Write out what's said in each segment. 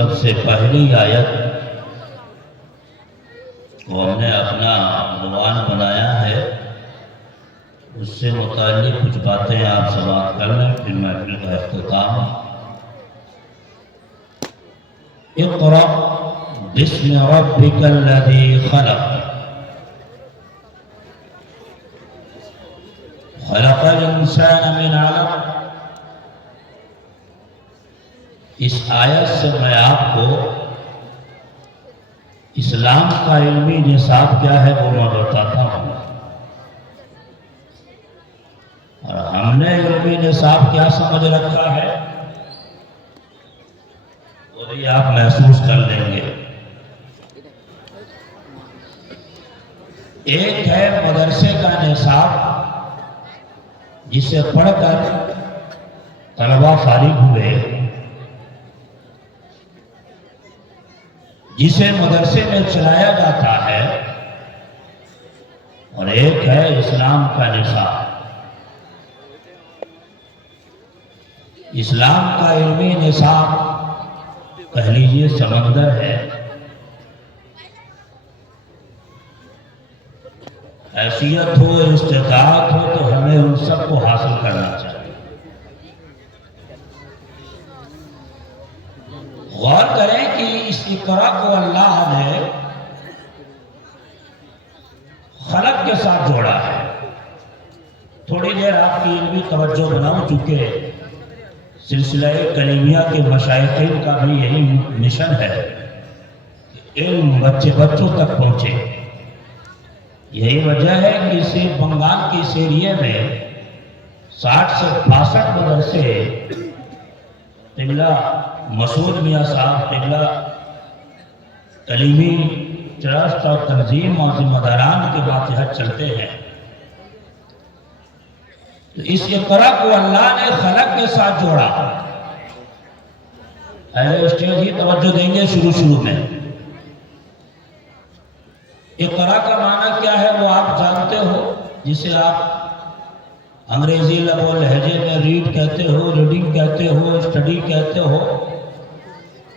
سب سے پہلی آیت کو ہم نے اپنا عنوان بنایا ہے، اس سے متعلق کچھ باتیں آپ سماعت کر لیں، پھر محفل کا اختتام۔ اقرأ بسم ربک الذی خلق، خلق الانسان من علق۔ اس آیت سے میں آپ کو اسلام کا علمی نصاب کیا ہے وہ میں بتاتا ہوں، اور ہم نے علمی نصاب کیا سمجھ رکھا ہے وہ بھی آپ محسوس کر لیں گے۔ ایک ہے مدرسے کا نصاب، جسے پڑھ کر طلبہ فارغ ہوئے، جسے مدرسے میں چلایا جاتا ہے، اور ایک ہے اسلام کا نصاب۔ اسلام کا علمی نصاب کہہ لیجیے سمندر ہے، حیثیت ہو استطاعت ہو تو ہمیں ان سب کو حاصل کرنا چاہیے۔ غور کریں کہ اس اقرا کو اللہ نے خلق کے ساتھ جوڑا ہے۔ تھوڑی دیر آپ کی علمی توجہ بناؤں، چونکہ سلسلہ کلیمیہ کے مشائخین کا بھی یہی مشن ہے کہ علم بچوں تک پہنچے۔ یہی وجہ ہے کہ صرف بنگال کی اس ایریے میں 60 سے 62 مدرسے قبلہ مسعود میاں صاحب قبلہ کلیمی ٹرسٹ اور تنظیم اور ذمہ داران کے ماتحت چلتے ہیں۔ تو اس اقرا کو اللہ نے خلق کے ساتھ جوڑا۔ اہل اسٹیج ہی توجہ دیں گے شروع میں۔ اقرا کا معنی کیا ہے وہ آپ جانتے ہو، جسے آپ انگریزی لب و لہجے میں ریڈ کہتے ہو، ریڈنگ کہتے ہو، اسٹڈی کہتے ہو،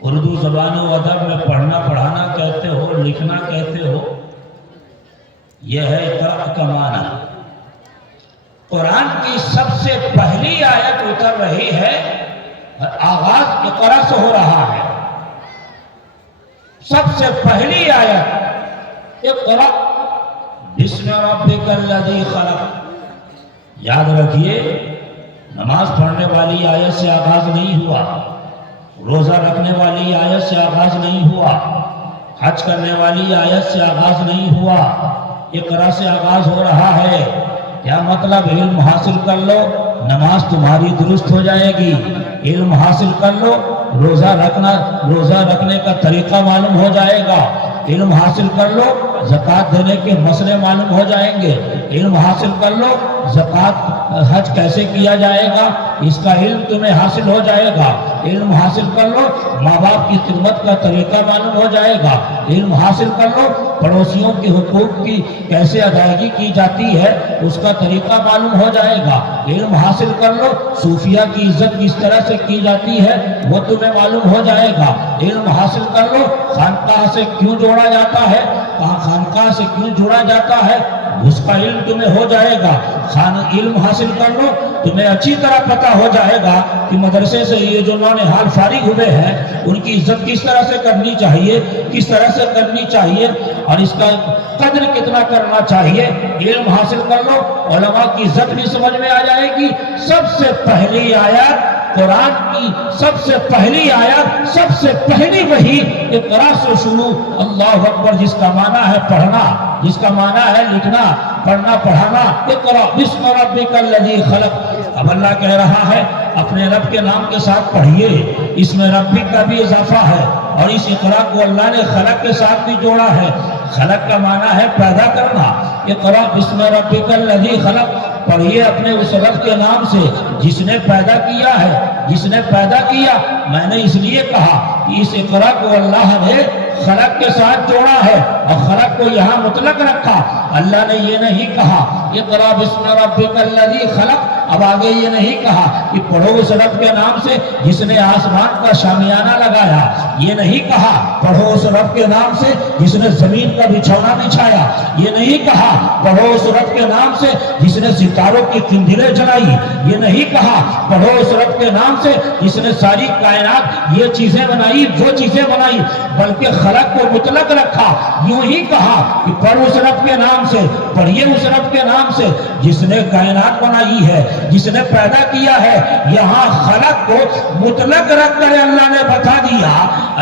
اردو زبان و ادب میں پڑھنا پڑھانا کہتے ہو، لکھنا کہتے ہو۔ یہ ہے اقرا کا معنی۔ قرآن کی سب سے پہلی آیت اتر رہی ہے، آغاز اقرا سے ہو رہا ہے۔ سب سے پہلی آیت اقرأ بسم ربک الذی خلق۔ یاد رکھیے، نماز پڑھنے والی آیت سے آغاز نہیں ہوا، روزہ رکھنے والی آیت سے آغاز نہیں ہوا، حج کرنے والی آیت سے آغاز نہیں ہوا، اقرا سے آغاز ہو رہا ہے۔ کیا مطلب؟ علم حاصل کر لو، نماز تمہاری درست ہو جائے گی۔ علم حاصل کر لو، روزہ رکھنے کا طریقہ معلوم ہو جائے گا۔ علم حاصل کر لو، زکوٰۃ دینے کے مسئلے معلوم ہو جائیں گے۔ علم حاصل کر لو، زکوٰۃ حج کیسے کیا جائے گا اس کا علم تمہیں حاصل ہو جائے گا۔ علم حاصل کر لو، ماں باپ کی خدمت کا طریقہ معلوم ہو جائے گا۔ علم حاصل کر لو، پڑوسیوں کے حقوق کی کیسے ادائیگی کی جاتی ہے اس کا طریقہ معلوم ہو جائے گا۔ علم حاصل کر لو، صوفیہ کی عزت کس طرح سے کی جاتی ہے وہ تمہیں معلوم ہو جائے گا۔ علم حاصل کر لو، خانقاہ سے کیوں جوڑا جاتا ہے، خانقاہ سے کیوں جڑا جاتا ہے اس کا علم تمہیں ہو جائے گا۔ علم حاصل کر لو، تمہیں اچھی طرح پتہ ہو جائے گا کہ مدرسے سے یہ جو نونہال فارغ ہوئے ہیں ان کی عزت کس طرح سے کرنی چاہیے، کس طرح سے کرنی چاہیے، اور اس کا قدر کتنا کرنا چاہیے۔ علم حاصل کر لو، علماء کی عزت بھی سمجھ میں آ جائے گی۔ سب سے پہلی آیت قرآن کی، سب سے پہلی آیت، سب سے پہلی وحی اقرا سے شروع۔ اللہ اکبر، جس کا معنی ہے پڑھنا، جس کا معنی ہے لکھنا، پڑھنا پڑھانا۔ اقرا بسم ربک الذی خلق۔ اب اللہ کہہ رہا ہے اپنے رب کے نام کے ساتھ پڑھیے۔ اس میں ربک کا بھی اضافہ ہے، اور اس اقرا کو اللہ نے خلق کے ساتھ بھی جوڑا ہے۔ خلق کا معنی ہے پیدا کرنا۔ اقرا بسم ربک الذی خلق، پڑھیے اپنے اس رب کے نام سے جس نے پیدا کیا ہے، جس نے پیدا کیا۔ میں نے اس لیے کہا کہ اس اقرا کو اللہ نے خلق کے ساتھ جوڑا ہے، اور خلق کو یہاں مطلق رکھا۔ اللہ نے یہ نہیں کہا اقرا بسم ربک الذی خلق اب آگے یہ نہیں کہا کہ پڑھو اس رب کے نام سے جس نے آسمان کا شامیانہ لگایا، یہ نہیں کہا پڑھو اس رب کے نام سے جس نے زمین کا بچھونا بچھایا، یہ نہیں کہا پڑھو اس رب کے نام سے جس نے ستاروں کی قندیلیں جلائی، یہ نہیں کہا پڑھو اس رب کے نام سے جس نے ساری کائنات یہ چیزیں بنائی وہ چیزیں بنائی، بلکہ خلق کو مطلق رکھا، یوں ہی کہا کہ پڑھو اس رب کے نام سے، پڑھیے اس رب کے نام سے جس نے کائنات بنائی ہے، جس نے پیدا کیا ہے۔ یہاں خلق کو مطلق رکھ کر اللہ نے بتا دیا،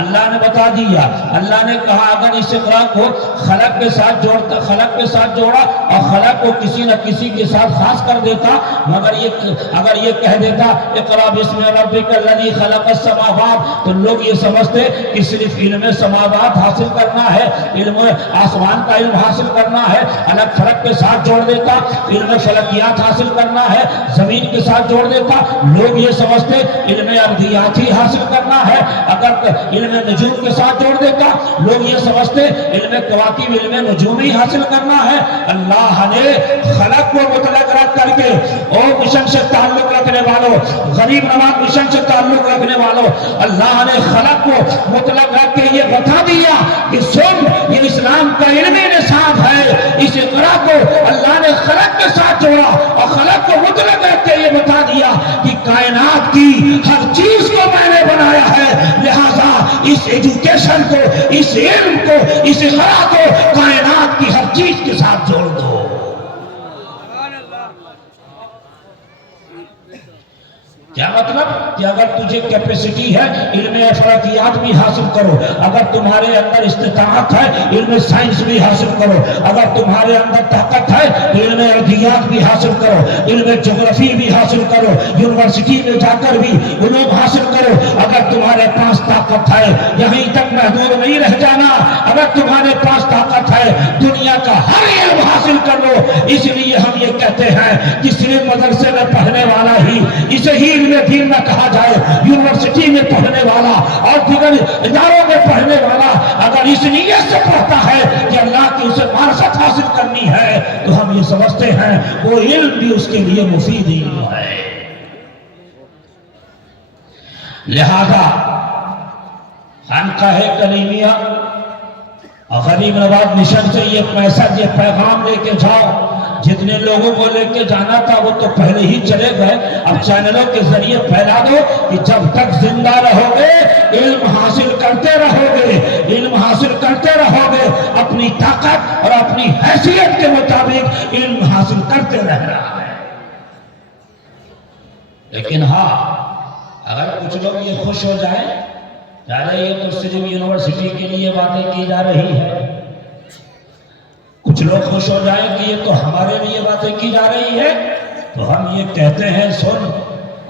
اللہ نے بتا دیا، اللہ نے کہا اگر اس اقرا کو خلق کے ساتھ جوڑا اور خلق کو کسی نہ کسی کے ساتھ خاص کر دیتا، مگر اگر یہ کہہ دیتا اقرا بسم ربک الذی خلق السماوات، تو لوگ یہ سمجھتے کہ صرف علم سماوات حاصل کرنا ہے، علم آسمان کا علم حاصل کرنا ہے، الگ فلک کے ساتھ جوڑ دیتا، علم فلکیات حاصل کرنا ہے، زمین کے ساتھ جوڑ دیتا، لوگ یہ سمجھتے علم ارضیات ہی حاصل کرنا ہے، اگر علم نجوم کے ساتھ جوڑ دیتا لوگ یہ سمجھتے علم کواکب علم نجوم ہی حاصل کرنا ہے۔ اللہ نے خلق کو مطلق رکھ کر کے، او مشن سے تعلق رکھنے والوں، غریب نواز مشن سے تعلق رکھنے والوں، اللہ نے خلق کو مطلق رکھ کے یہ بتا دیا کہ سن یہ اسلام کا علمی نصاب ہے، اس اقرا کو اللہ نے خلق کے ساتھ جوڑا اور خلق کو مطلق رکھ کے یہ بتا دیا کہ کائنات کی ہر چیز کو میں نے بنایا ہے، لہذا اس ایجوکیشن کو، اس علم کو، اس اقرا کو کائنات کی ہر چیز کے ساتھ جوڑ دو۔ کیا مطلب کہ اگر تجھے کیپیسٹی ہے علم افلاکیات بھی حاصل کرو، اگر تمہارے اندر استطاعت ہے علم سائنس بھی حاصل کرو، اگر تمہارے اندر طاقت ہے علم ارضیات بھی حاصل کرو، علم جغرافی بھی حاصل کرو، یونیورسٹی میں جا کر بھی علوم حاصل کرو، اگر تمہارے پاس طاقت ہے یہیں تک محدود نہیں رہ جانا، اگر تمہارے پاس طاقت ہے دنیا کا ہر علم حاصل کر لو۔ اس لیے ہم یہ کہتے ہیں کہ صرف مدرسے میں پڑھنے والا ہی اسے ہی علم دین نہ کہا جائے، یونیورسٹی میں پڑھنے والا اور دیگر اداروں میں پڑھنے والا اگر اس نیت سے پڑھتا ہے کہ اللہ کی اسے معرفت حاصل کرنی ہے تو ہم یہ سمجھتے ہیں وہ علم بھی اس کے لیے مفید علم ہے۔ لہذا خانقاہ کلیمیہ اور غریب نواز مشن سے یہ میسج، یہ پیغام لے کے جاؤ، جتنے لوگوں کو لے کے جانا تھا وہ تو پہلے ہی چلے گئے، اب چینلوں کے ذریعے پھیلا دو کہ جب تک زندہ رہو گے علم حاصل کرتے رہو گے، علم حاصل کرتے رہو گے، اپنی طاقت اور اپنی حیثیت کے مطابق علم حاصل کرتے رہ رہا ہے۔ لیکن ہاں اگر کچھ لوگ یہ خوش ہو جائیں یہ تو صرف یونیورسٹی کے لیے باتیں کی جا رہی ہے، کچھ لوگ خوش ہو جائیں کہ یہ تو ہمارے لیے باتیں کی جا رہی ہے، تو ہم یہ کہتے ہیں سن،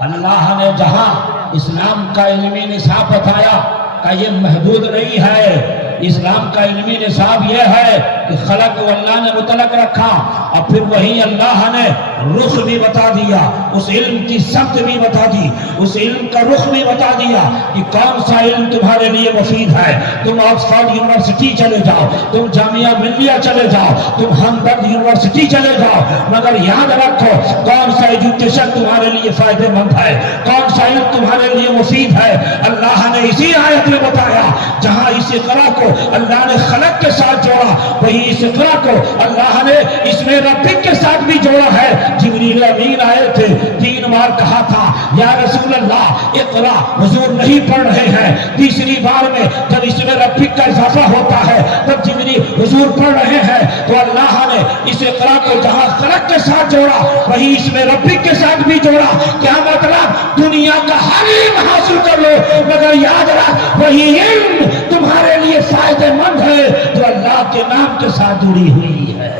اللہ نے جہاں اسلام کا علمی نصاب بتایا کہ یہ محدود نہیں ہے، اسلام کا علمی نصاب یہ ہے کہ خلق کو اللہ نے مطلق رکھا، اور پھر وہی اللہ نے رخ بھی بتا دیا، اس علم کی سمت بھی بتا دی، اس علم کا رخ بھی بتا دیا کہ کون سا علم تمہارے لیے مفید ہے۔ تم آکسفورڈ یونیورسٹی چلے جاؤ، تم جامعہ ملیہ چلے جاؤ، تم ہمدرد یونیورسٹی چلے جاؤ، مگر یاد رکھو کون سا ایجوکیشن تمہارے لیے فائدہ مند ہے، کون سا علم تمہارے لیے مفید ہے۔ اللہ نے اسی آیت میں بتایا جہاں اس اقرا کو اللہ نے خلق کے ساتھ جوڑا، وہی اس اقرا کو اللہ نے اس میں ربک کے ساتھ بھی جوڑا ہے۔ جبریل امین آئے تھے، 3 بار کہا تھا یا رسول اللہ اقرا، حضور نہیں پڑھ رہے ہیں، تیسری بار میں جب اس میں ربک کا اضافہ ہوتا ہے تب جبریل حضور پڑھ رہے ہیں، تو اللہ نے اس اقرا کو جہاں خلق کے ساتھ جوڑا وہی اس میں ربک کے ساتھ بھی جوڑا۔ کیا مطلب؟ دنیا کا ہر علم حاصل کر لو، مگر یاد رکھ وہی علم تمہارے لیے فائدہ مند ہے جو اللہ کے نام کے ساتھ جڑی ہوئی ہے،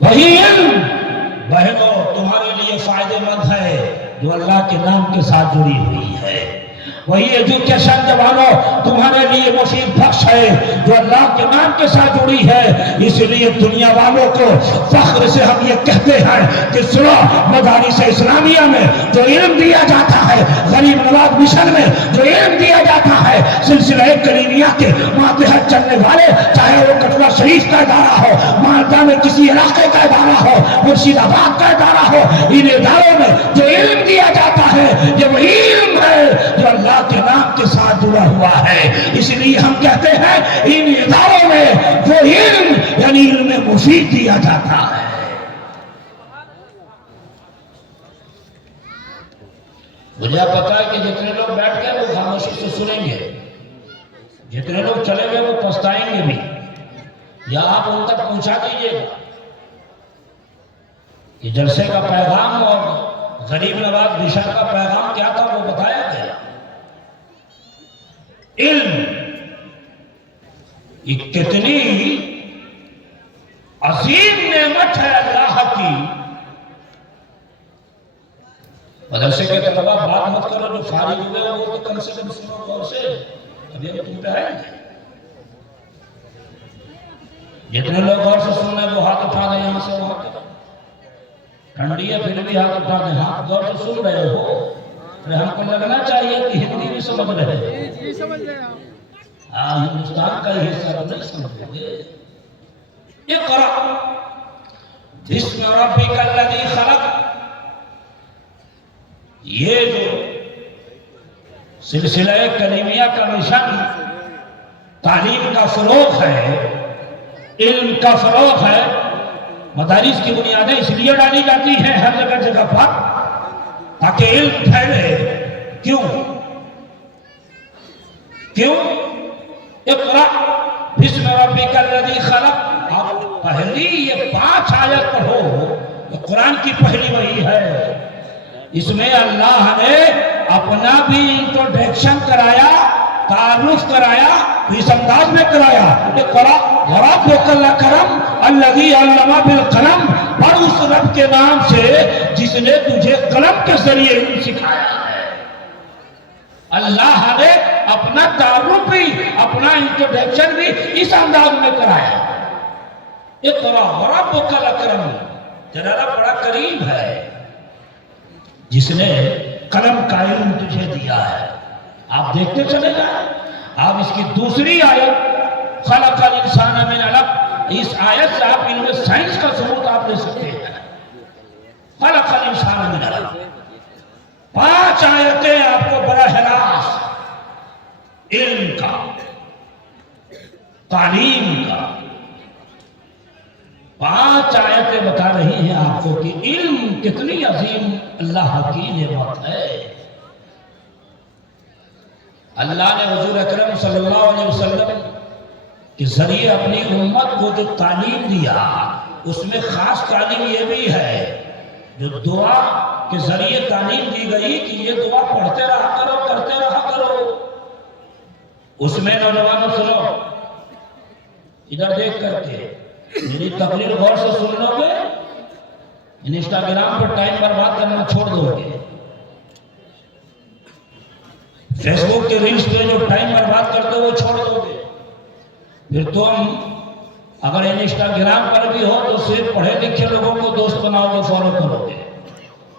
وہی علم بہنوں تمہارے لیے فائدہ مند ہے جو اللہ کے نام کے ساتھ جڑی ہوئی ہے۔ وہی ایجوکیشن جوانوں تمہارے لیے مفید بخش ہے جو اللہ کے نام کے ساتھ جڑی ہے. اس لیے دنیا والوں کو فخر سے ہم یہ کہتے ہیں کہ سنو، مدارس اسلامیہ میں جو علم دیا جاتا ہے، غریب نواز مشن میں جو علم دیا جاتا ہے، سلسلہ کریمیہ کے ماتحت چلنے والے، چاہے وہ کٹھوعہ شریف کا ادارہ ہو، مالدہ میں کسی علاقے کا ادارہ ہو، مرشید آباد کا ادارہ ہو، ان اداروں میں جو علم دیا جاتا ہے یہ وہی علم ہے جو اللہ کے نام کے ساتھ جڑا ہوا ہے. اس لیے ہم کہتے ہیں ان اداروں میں وہ علم یعنی علم مفید دیا جاتا ہے. مجھے پتا ہے کہ جتنے لوگ بیٹھ گئے وہ خاموشی سے سنیں گے، جتنے لوگ چلے گئے وہ پچھتائیں گے بھی. یا آپ ان تک پہنچا دیجیے گا کہ جلسے کا پیغام اور غریب نواز مشن کا پیغام کیا تھا وہ بتایا گیا. علم یہ کتنی عظیم نعمت ہے اللہ کی. مدرسے کے طلبہ بات مت کرو، جو فارغ ہوئے ہیں وہ تو کم سے کم سنو غور سے، ابھی ہم تم پہ آئیں گے. جتنے لوگ غور سے سن رہے ہیں وہ ہاتھ اٹھا دیں، یہاں سے وہاں تک. ٹھنڈی ہے پھر بھی ہاتھ اٹھا دیں. ہاں غور سے سن رہے ہو، ہم کو لگنا چاہیے کہ ہندی بھی سمجھ رہے ہیں. ہاں ہندوستان کا ہی حصہ نہیں سمجھو گے. اقرأ بسم ربک الذی خلق، یہ جو سلسلہ کریمیہ کا مشن تعلیم کا فروغ ہے، علم کا فروغ ہے. مدارس کی بنیادیں اس لیے ڈالی جاتی ہیں ہر جگہ جگہ پر تاکہ علم پھیلے. کیوں؟ اقرأ بسم ربک الذی خلق. آپ پہلی یہ 5 آیت پڑھو، قرآن کی پہلی وہی ہے. اس میں اللہ نے اپنا بھی انٹروڈکشن کرایا، تعارف کرایا، اس انداز میں کرایا. اقرأ وربک الاکرم الذی علم بالقلم، پڑھ اس رب کے نام سے جس نے تجھے قلم کے ذریعے علم سکھایا ہے. اللہ نے اپنا تعارف بھی، اپنا انٹروڈکشن بھی اس انداز میں کرایا. اقرأ وربک الاکرم، جلالہ بڑا کریم ہے جس نے قلم کا علم تجھے دیا ہے. آپ دیکھتے چلے جائیں. آپ اس کی دوسری آیت خلق الانسان من علق، اس آیت سے آپ ان میں سائنس کا ثبوت آپ لے سکتے ہیں. خلق الانسان من علق، 5 آیتیں آپ کو براہ راست علم کا، تعلیم کا 5 آیتیں بتا رہی ہیں آپ کو کہ علم کتنی عظیم اللہ کی نعمت ہے. اللہ نے حضور اکرم صلی اللہ علیہ وسلم کے ذریعے اپنی امت کو جو تعلیم دیا، اس میں خاص تعلیم یہ بھی ہے جو دعا کے ذریعے تعلیم دی گئی کہ یہ دعا پڑھتے رہا کرو، کرتے رہا کرو. اس میں نوجوانوں سنو، ادھر دیکھ کر کے میری تقریر غور سے سن لو گے، انسٹاگرام پر ٹائم برباد کرنا چھوڑ دو گے، فیس بک کے ریلز پہ جو ٹائم برباد کرتے ہو وہ چھوڑ دو گے. پھر تم اگر انسٹاگرام پر بھی ہو تو صرف پڑھے لکھے لوگوں کو دوست بناؤ گے، فالو کرو گے،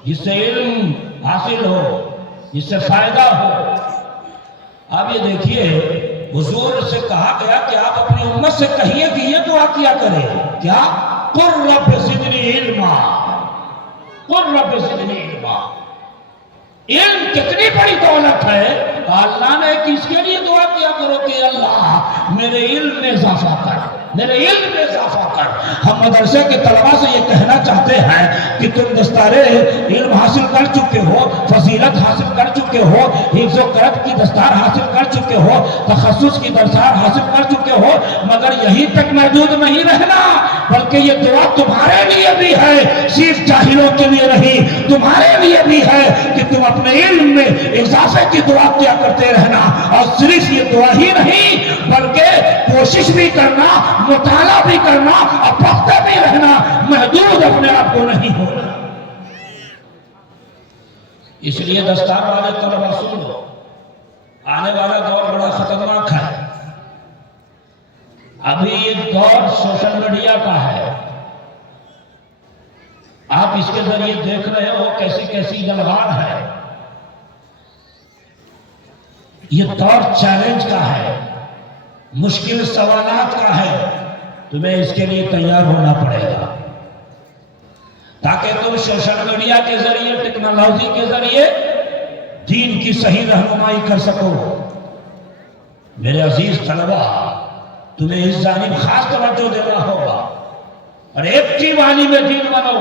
جس سے علم حاصل ہو، جس سے فائدہ ہو. آپ یہ دیکھیے حضور سے کہا گیا کہ آپ اپنی امت سے کہیے کہ یہ دعا کیا کرے. کیا؟ قل رب زدنی علما، قل رب زدنی علما. علم کتنی بڑی دولت ہے. اللہ نے کس کے لیے دعا کیا کرو کہ اللہ میرے علم میں اضافہ کر، میرے علم میں اضافہ کر. ہم مدرسے کے طلباء سے یہ کہنا چاہتے ہیں کہ تم دستار علم حاصل کر چکے ہو، فضیلت حاصل کر چکے ہو، حفظ و قرأت کی دستار حاصل کر چکے ہو، تخصص کی دستار حاصل کر چکے ہو، مگر یہی تک محدود نہیں رہنا، بلکہ یہ دعا تمہارے لیے بھی ہے، صرف جاہلوں کے لیے نہیں، تمہارے لیے بھی ہے کہ تم اپنے علم میں اضافے کی دعا کیا کرتے رہنا. اور صرف یہ دعا ہی نہیں بلکہ کوشش بھی کرنا، مطالعہ بھی کرنا اور پڑھتے بھی رہنا، محدود اپنے آپ کو نہیں ہونا. اس لیے دستار والے طلبہ سن لو، آنے والا دور بڑا خطرناک ہے. ابھی یہ دور سوشل میڈیا کا ہے. آپ اس کے ذریعے دیکھ رہے ہو کیسی کیسی جلوان ہے. یہ دور چیلنج کا ہے، مشکل سوالات کا ہے. تمہیں اس کے لیے تیار ہونا پڑے گا تاکہ تم سوشل میڈیا کے ذریعے، ٹیکنالوجی کے ذریعے دین کی صحیح رہنمائی کر سکو. میرے عزیز طلبہ، تمہیں اس جانب خاص توجہ دینا ہوگا اور ایکٹیو عالم دین بنو.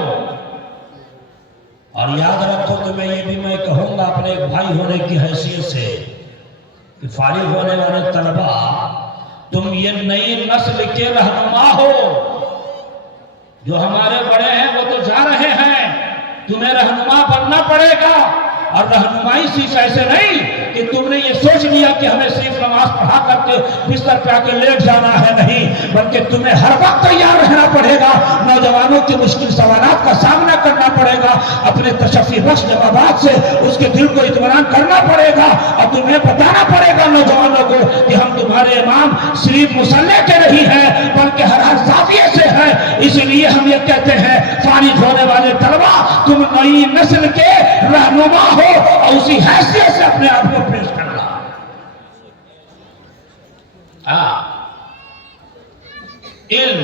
اور یاد رکھو، تمہیں یہ بھی میں کہوں گا اپنے ایک بھائی ہونے کی حیثیت سے کہ فارغ ہونے والے طلبہ، تم یہ نئی نسل کے رہنما ہو. جو ہمارے بڑے ہیں وہ تو جا رہے ہیں، تمہیں رہنما بننا پڑے گا. اور رہنمائی صرف ایسے نہیں کہ تم نے یہ سوچ لیا کہ ہمیں صرف نماز پڑھا کر کے بستر پہ آ کے لیٹ جانا ہے، نہیں، بلکہ تمہیں ہر وقت تیار رہنا پڑے گا. نوجوانوں کے مشکل سوالات کا سامنا کرنا پڑے گا، اپنے تشفی بخش جوابات سے اس کے دل کو اطمینان کرنا پڑے گا. اور تمہیں بتانا پڑے گا نوجوانوں کو کہ ہم تمہارے امام صرف مصلی کے نہیں ہیں بلکہ ہر زاویے سے ہیں. اس لیے ہم یہ کہتے ہیں، فارغ ہونے والے طلبہ، تم نئی نسل کے رہنما ہو اور اسی حیثیت سے اپنے آپ کو پیش کرنا. علم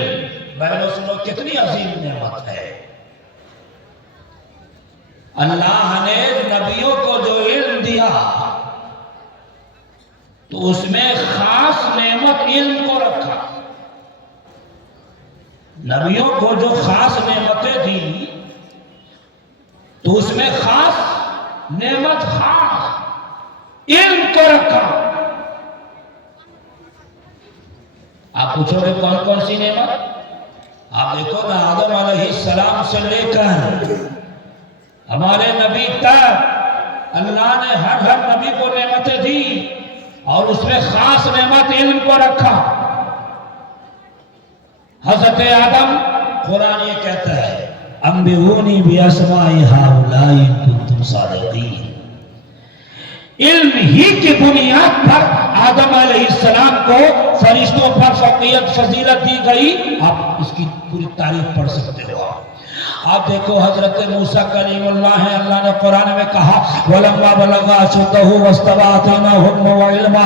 بہنوں سنو کتنی عظیم نعمت ہے. اللہ نے نبیوں کو جو علم دیا تو اس میں خاص نعمت علم کو رکھا. نبیوں کو جو خاص نعمتیں دی تو اس میں خاص نعمت خاص علم کو رکھا. آپ پوچھو گے کون کون سی نعمت؟ آپ دیکھو نا، آدم علیہ السلام سے لے کر ہمارے نبی تک اللہ نے ہر نبی کو نعمتیں دی اور اس میں خاص نعمت علم کو رکھا. حضرت آدم، قرآن یہ کہتا ہے، انبئونی باسماء ہؤلاء ان کنتم صادقین. علم ہی کی بنیاد پر آدم علیہ السلام کو فرشتوں پر فوقیت فضیلت دی گئی. آپ اس کی پوری تاریخ پڑھ سکتے ہو. آپ دیکھو حضرت موسیٰ کلیم اللہ ہیں، اللہ نے قرآن میں کہا وَلَمَّا بَلَغَ أَشُدَّهُ وَاسْتَوَىٰ آتَيْنَاهُ حُكْمًا وَعِلْمًا.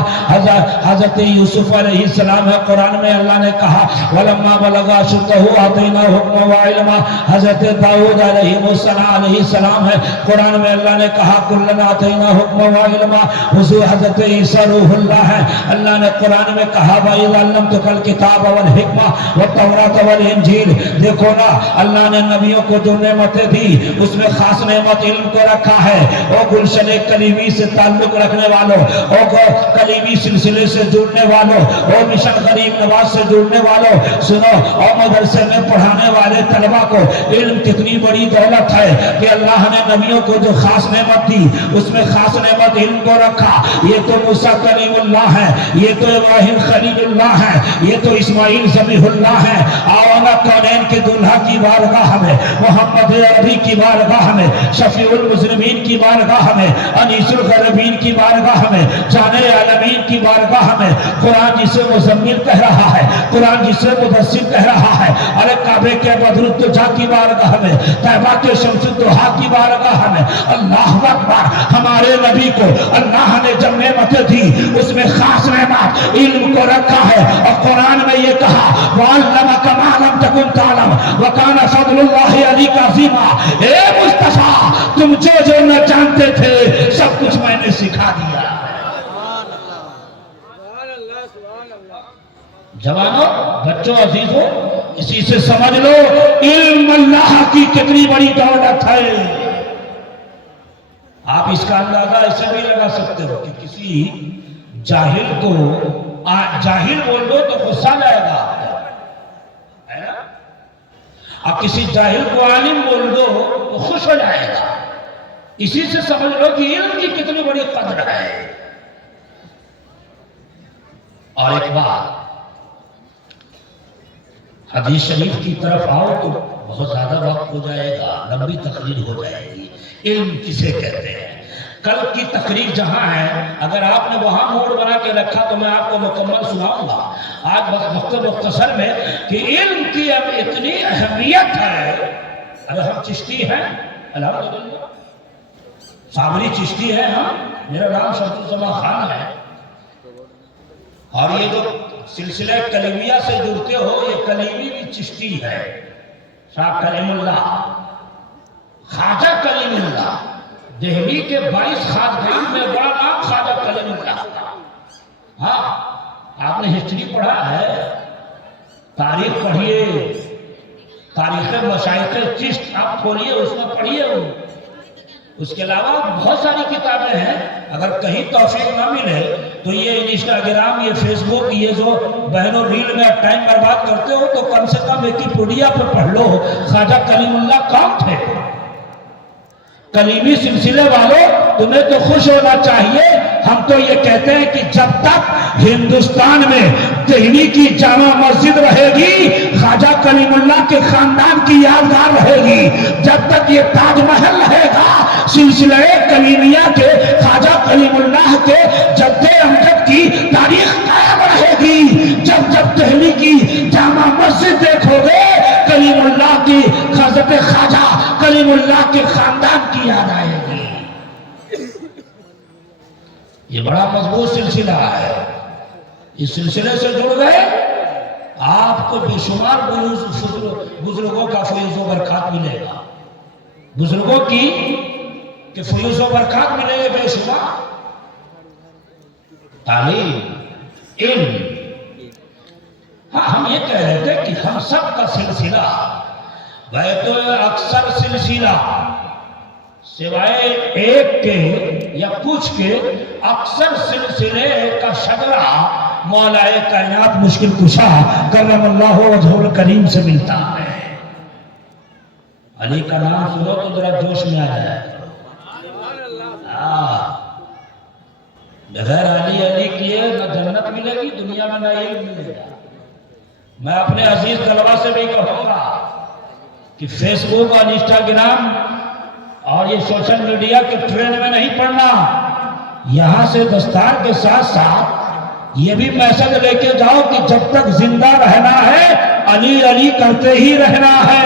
حضرت یوسف علیہ السلام ہے، قرآن میں اللہ نے کہا وَلَمَّا بَلَغَ أَشُدَّهُ آتَيْنَاهُ حُكْمًا وَعِلْمًا. حضرت داؤد علیہ السلام ہے، قرآن میں اللہ نے کہا كُلًّا آتَيْنَا حُكْمًا وَعِلْمًا. حضور حضرت عیسیٰ روح اللہ ہے، اللہ نے قرآن میں کہا وَإِذْ عَلَّمْتُكَ الْكِتَابَ وَالْحِكْمَةَ وَالتَّوْرَاةَ وَالْإِنْجِيلَ. دیکھو نا، اللہ نے نبیوں کو جو نعمتیں دی اس میں خاص نعمت علم کو رکھا ہے. او گلشن کلیمی سے تعلق رکھنے والوں، او کلیمی سلسلے سے جڑنے والوں، او مشن غریب نواز سے جڑنے والوں، سنو، اور مدرسے میں پڑھانے والے طلبہ کو، علم کتنی بڑی دولت ہے کہ اللہ نے نبیوں کو جو خاص نعمت دی اس میں خاص نعمت علم کو رکھا. یہ تو موسیٰ کلیم اللہ ہے، یہ تو ابراہیم خلیل اللہ ہے، یہ تو اسماعیل ذبیح اللہ ہے. آؤ نا، کونین کے دلہا کی بارگاہ میں، محمد عربی کی بارگاہ میں، شفیع المذنبین کی بارگاہ میں، انیس الغربین کی بارگاہ میں، جانے عالمین کی بارگاہ میں، قرآن جسے مزمل کہہ رہا ہے، قرآن جسے مدثر کہہ رہا ہے، ارے کعبے کے بدر الدجا کی بارگاہ میں، طیبہ کے شمس الضحیٰ کی بارگاہ میں. اللہ اکبر. ہمارے نبی کو اللہ نے جب نعمتیں دی اس میں خاص نعمت علم کو رکھا ہے. اور قرآن میں یہ کہا وَعَلَّمَكَ مَا لَمْ تَكُنْ تَعْلَمْ وَكَانَ فَضْلُ اللَّهِ عَلَيْكَ عَظِيمًا. اے مصطفیٰ، تم جو نہ جانتے تھے سب کچھ میں نے سکھا دیا. جوانوں، بچوں، عزیزوں، اسی سے سمجھ لو علم اللہ کی کتنی بڑی دولت ہے. آپ اس کا اندازہ ایسے بھی لگا سکتے ہو کہ کسی جاہل کو جاہل بول دو تو غصہ جائے گا، اور کسی جاہل کو عالم بول دو تو خوش ہو جائے گا. اسی سے سمجھ لو کہ علم کی کتنی بڑی قدر ہے. اور ایک بات، حدیث شریف کی طرف آؤ تو بہت زیادہ وقت ہو جائے گا، لمبی تقریر ہو جائے گی. علم کسے کہتے ہیں؟ کل کی تقریر جہاں ہے اگر آپ نے وہاں موڈ بنا کے رکھا تو میں آپ کو مکمل سناؤں گا. آج بس مختصر میں کہ علم کی اب اتنی اہمیت ہے. ارے ہم چشتی ہیں الحمدللہ، صابری چشتی ہے. ہاں میرا نام شمس الزما خان ہے، اور یہ جو سلسلہ کلیمیہ سے جڑتے ہو یہ کلیمی بھی چشتی ہے. شاہ کلیم اللہ، خواجہ کلیم اللہ، دہلی کے 22 خواجگان میں بڑا نام خواجہ کلیم اللہ کا. ہاں آپ نے ہسٹری پڑھا ہے، تاریخ پڑھیے، تاریخ مشائخ چشت آپ کھولیے اس میں پڑھیے. اس کے علاوہ بہت ساری کتابیں ہیں. اگر کہیں توفیق نہ ملے تو یہ انسٹاگرام، یہ فیس بک، یہ جو بہنوں ریل میں ٹائم برباد کرتے ہو تو کم سے کم ویکیپیڈیا پہ پڑھ لو خواجہ کلیم اللہ کون تھے. کلیمی سلسلے والوں تمہیں تو خوش ہونا چاہیے. ہم تو یہ کہتے ہیں کہ جب تک ہندوستان میں دہلی کی جامع مسجد رہے گی خواجہ کلیم اللہ کے خاندان کی یادگار رہے گی. جب تک یہ تاج محل رہے گا سلسلہ کلیمیہ کے خواجہ کلیم اللہ کے جد امجد کی تاریخ قائم رہے گی. جب جب دہلی کی جامع مسجد دیکھو گے کلیم اللہ کی، حضرت خواجہ کلیم اللہ کے خاندان کی یاد آئے گی. یہ بڑا مضبوط سلسلہ ہے. اس سلسلے سے جڑ گئے آپ کو بے شمار بزرگوں کا فیض و برکات ملے گا. بزرگوں کی کہ فیض و برکات ملے گے بے شمار. تعلیم، علم. ہاں ہم یہ کہہ رہے تھے کہ ہم سب کا سلسلہ تو اکثر سلسلہ سوائے ایک کے یا کچھ کے اکثر سلسلے کا شجرہ مولا کائنات مشکل کشا کرم اللہ وجہہ الکریم سے ملتا ہے. علی کا نام سنو تو ذرا جوش میں آ جائے. بغیر علی علی کیے نہ جنت ملے گی دنیا میں نہ علم ملے گا. میں اپنے عزیز طلبہ سے بھی کہوں گا کہ فیس بک اور انسٹاگرام اور یہ سوشل میڈیا کے ٹرینڈ میں نہیں پڑنا. یہاں سے دستار کے ساتھ ساتھ یہ بھی میسج لے کے جاؤ کہ جب تک زندہ رہنا ہے علی علی کرتے ہی رہنا ہے.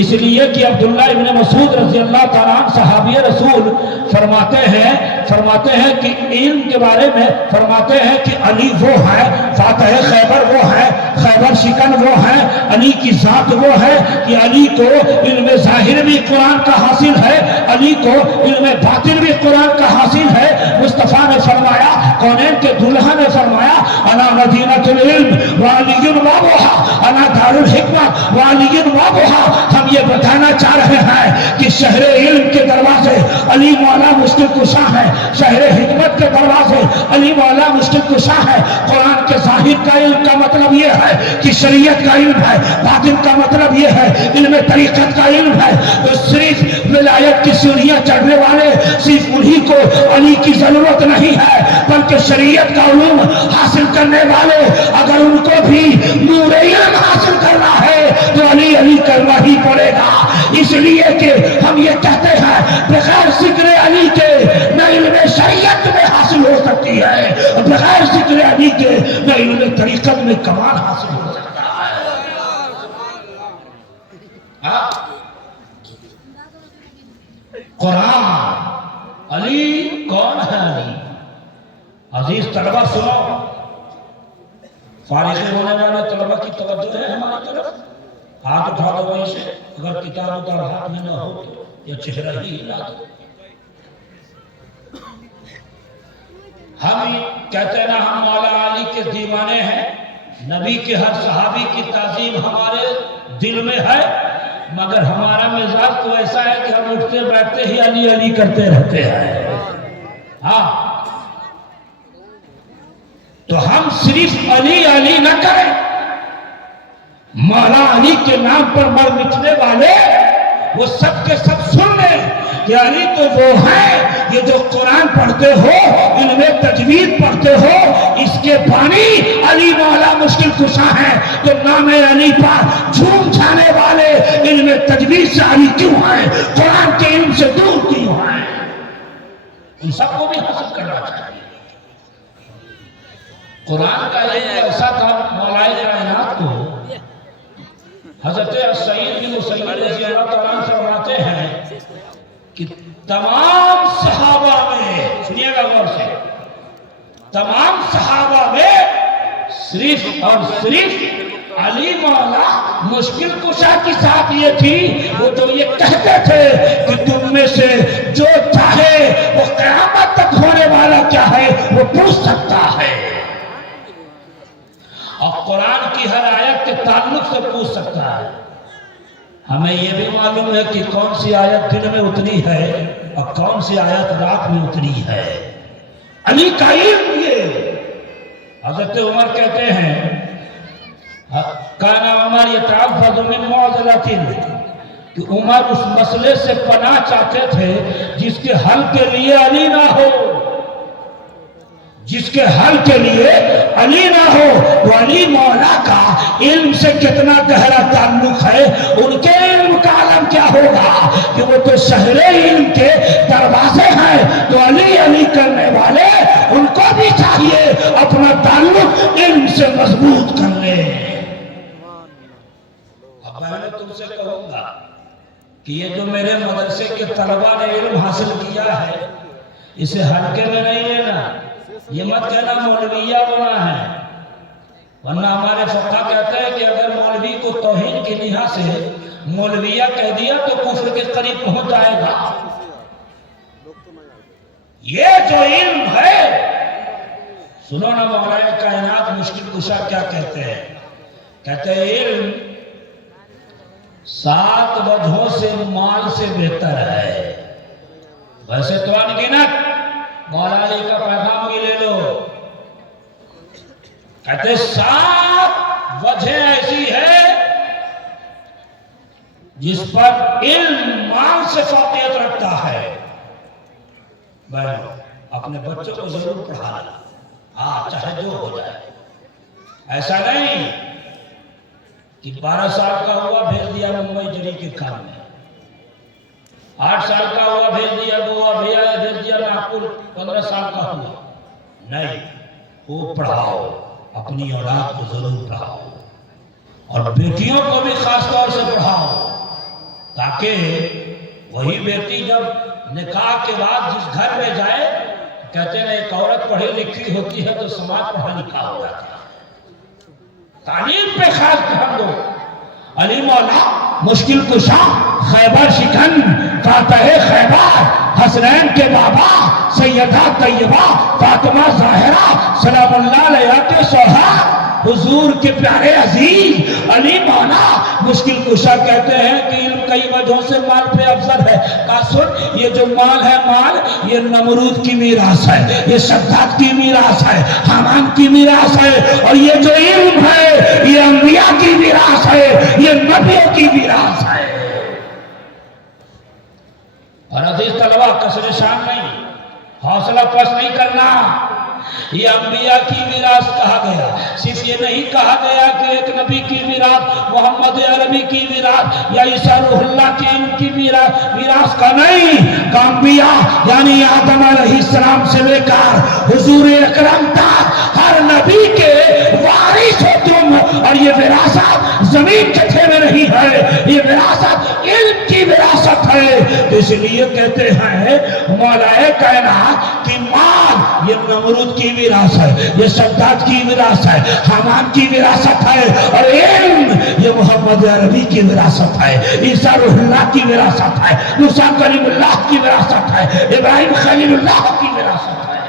اس لیے کہ عبداللہ ابن مسعود رضی اللہ تعالیٰ عنہ صحابی رسول فرماتے ہیں کہ علم کے بارے میں فرماتے ہیں کہ علی وہ ہے، فاتح خیبر وہ ہے، خیبر شکن وہ ہے، علی کی ذات وہ ہے کہ علی کو علم ظاہر بھی قرآن کا حاصل ہے، علی کو علم باطن بھی قرآن کا حاصل ہے. مصطفیٰ نے فرمایا، کونین کے دلہا نے فرمایا، انا مدینۃ العلم وعلی بابها، انا دار الحکمہ وعلی بابها. ہم یہ بتانا چاہ رہے ہیں کہ شہر علم کے دروازے علی مولا مشکل کشا ہے، شہر حکمت کے دروازے علی مولا مشکل کشا ہے. قرآن کے ظاہر کا علم کا مطلب یہ ہے کہ شریعت کا علم ہے، باطن کا مطلب یہ ہے علم طریقت کا علم ہے. تو صرف ولایت کی سیڑھیاں چڑھنے والے صرف انہی کو علی کی ضرورت نہیں ہے، بلکہ شریعت کا علوم حاصل کرنے والے اگر ان کو بھی نور علم حاصل کرنا ہے تو علی علی کرنا ہی پڑے گا. اس لیے کہ ہم یہ کہتے ہیں بغیر ذکر علی کے نہ علم شریعت میں حاصل ہو سکتی ہے، بغیر ذکر علی کے نہ علم طریقت میں کمال حاصل ہو سکتا ہے. قرآن علی کون ہے؟ علی عزیز طلبہ سنو، فارغ ہونے والے طلبہ کی توجہ ہے ہماری طرف. ہاتھ اٹھا دو وہیں سے، اگر کتاب اتار ہاتھ میں نہ ہو تو یہ چہرہ ہی ہلا دو. ہم کہتے ہیں نا ہم مولا علی کے دیوانے ہیں، نبی کے ہر صحابی کی تعظیم ہمارے دل میں ہے، مگر ہمارا مزاج تو ایسا ہے کہ ہم اٹھتے بیٹھتے ہی علی علی کرتے رہتے ہیں. ہاں تو ہم صرف علی علی نہ کریں، مولا علی کے نام پر مر مٹنے والے وہ سب کے سب سن لیں کہ علی تو وہ ہے یہ جو قرآن پڑھتے ہو، ان میں تجوید پڑھتے ہو، اس کے بانی علی مولا مشکل کشا ہے. تو نام علی پر جھوم جانے والے ان میں تجوید سے علی کیوں ہیں، قرآن کے علم سے دور کیوں ہیں؟ ان سب کو بھی حاصل کرنا چاہیے۔ قرآن کا علم ایسا تھا مولائے کائنات کو، حضرت سعید بن مسیب رضی اللہ تعالیٰ عنہ فرماتے ہیں کہ تمام صحابہ میں، سنیے گا غور سے، تمام صحابہ میں صرف اور صرف علی مولا مشکل کشا کی ساتھ یہ تھی، وہ تو یہ کہتے تھے کہ تم میں سے جو چاہے وہ قیامت تک ہونے والا کیا ہے وہ پوچھ سکتا ہے، اور قرآن کی ہر آیت کے تعلق سے پوچھ سکتا ہے۔ ہمیں یہ بھی معلوم ہے کہ کون سی آیت دن میں اتری ہے اور کون سی آیت رات میں اتری ہے۔ علی کا علم یہ، حضرت عمر کہتے ہیں کانا عمر یتعوذ من معضلۃ، کہ عمر اس مسئلے سے پناہ چاہتے تھے جس کے حل کے لیے علی نہ ہو، جس کے حل کے لیے علی نہ ہو۔ تو علی مولا کا علم سے کتنا گہرا تعلق ہے، ان کے علم کا عالم کیا ہوگا کہ وہ تو شہر علم کے دروازے ہیں، تو علی کرنے والے ان کو بھی چاہیے اپنا تعلق علم سے مضبوط کر لے۔ اب میں تم سے کہوں گا کہ یہ جو میرے مدرسے کے طلبہ نے علم حاصل کیا ہے، اسے ہلکے میں نہیں لینا، یہ مت کہنا مولویہ بنا ہے، ورنہ ہمارے فقہ کہتے ہیں کہ اگر مولوی کو توہین کی نہا سے مولویہ کہہ دیا تو کفر کے قریب پہنچ جائے گا۔ یہ جو علم ہے، سنو نا مولانا کائنات مشکل کشا کیا کہتے ہیں، کہتے ہیں علم 7 وجہوں سے مال سے بہتر ہے۔ ویسے تو انگنت مولا علی کا پیغام بھی لے لو، کہتے 7 وجہ ایسی ہے جس پر علم مال سے فوقیت رکھتا ہے۔ بہنوں اپنے بچوں کو ضرور پڑھانا، ہاں چاہے جو ہو جائے، ایسا نہیں کہ 12 سال کا ہوا بھیج دیا ممبئی جری کے کام میں، 8 سال کا ہوا بھیج دیا گوا بھیج دیا ناگپور، 15 سال کا ہوا نہیں، وہ پڑھاؤ، اپنی اولاد کو ضرور پڑھاؤ، اور بیٹیوں کو بھی خاص طور سے پڑھاؤ، تاکہ وہی بیٹی جب نکاح کے بعد جس گھر میں جائے، کہتے ہیں ایک عورت پڑھی لکھی ہوتی ہے تو سماج پڑھا لکھا ہو جاتا ہے۔ تعلیم پہ خاص دھیان دو۔ علی مولا مشکل کشا، خیبر شکن، فاتح خیبر، حسنین کے بابا سیدہ طیبہ فاطمہ ظاہرہ سلام اللہ علیہ کے شوہر، حضور کے پیارے عزیز علی مولا مشکل کشا کہتے ہیں کہ علم کئی وجہوں سے مال پہ افضل ہے۔ کہا سن، یہ جو مال ہے، مال یہ نمرود کی میراث ہے، یہ شداد کی میراث ہے، حامان کی میراث ہے، اور یہ جو علم ہے یہ انبیاء کی میراث ہے، یہ نبیوں کی میراث ہے۔ اور عزیز طلبہ کسر شان نہیں، حوصلہ پست نہیں کرنا، یہ انبیاء کی میراث کہا گیا، صرف یہ نہیں کہا گیا کہ ایک نبی کی میراث، محمد عربی کی میراث یا عیسیٰ روح اللہ کی ان کی میراث کا نہیں، کہ انبیاء یعنی آدم علیہ السلام سے لے کر حضور اکرم تک ہر نبی کے وارث ہو تم، اور یہ وراثت زمین کے تھیلے نہیں ہے، یہ وراثت علم کی وراثت ہے۔ تو اس لیے کہتے ہیں مولا کائنات کی مال یہ نمرود کی وراثت ہے، یہ شداد کی وراثت ہے، حامان کی وراثت ہے، اور علم یہ محمد عربی کی وراثت ہے، عیسیٰ روح اللہ کی وراثت ہے، موسیٰ کلیم اللہ کی وراثت ہے، ابراہیم خلیل اللہ کی وراثت ہے۔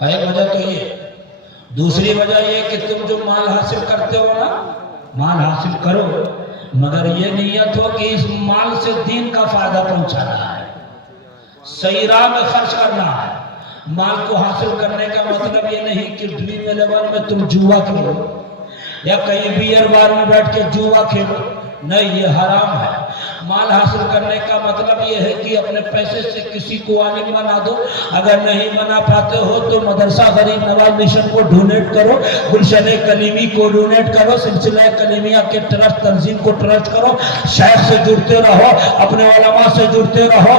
ایک وجہ تو یہ، دوسری وجہ یہ کہ تم جو مال حاصل کرتے ہو نا، مال حاصل کرو مگر یہ نیت ہو کہ اس مال سے دین کا فائدہ پہنچانا ہے، صحیح راہ میں خرچ کرنا ہے۔ مال کو حاصل کرنے کا مطلب یہ نہیں کہ ڈریم 11 میں تم جوا کھیلو یا کہیں بیئر بار میں بیٹھ کے جوا کھیلو، نہیں، یہ حرام ہے۔ مال حاصل کرنے کا مطلب یہ ہے کہ اپنے پیسے سے کسی کو عالم بنا دو، اگر نہیں بنا پاتے ہو تو مدرسہ غریب نواز مشن کو ڈونیٹ کرو، گلشن کلیمی کو ڈونیٹ کرو، سلسلہ کلیمیہ کے ٹرسٹ تنظیم کو ٹرسٹ کرو، شیخ سے جڑتے رہو، اپنے علماء سے جڑتے رہو۔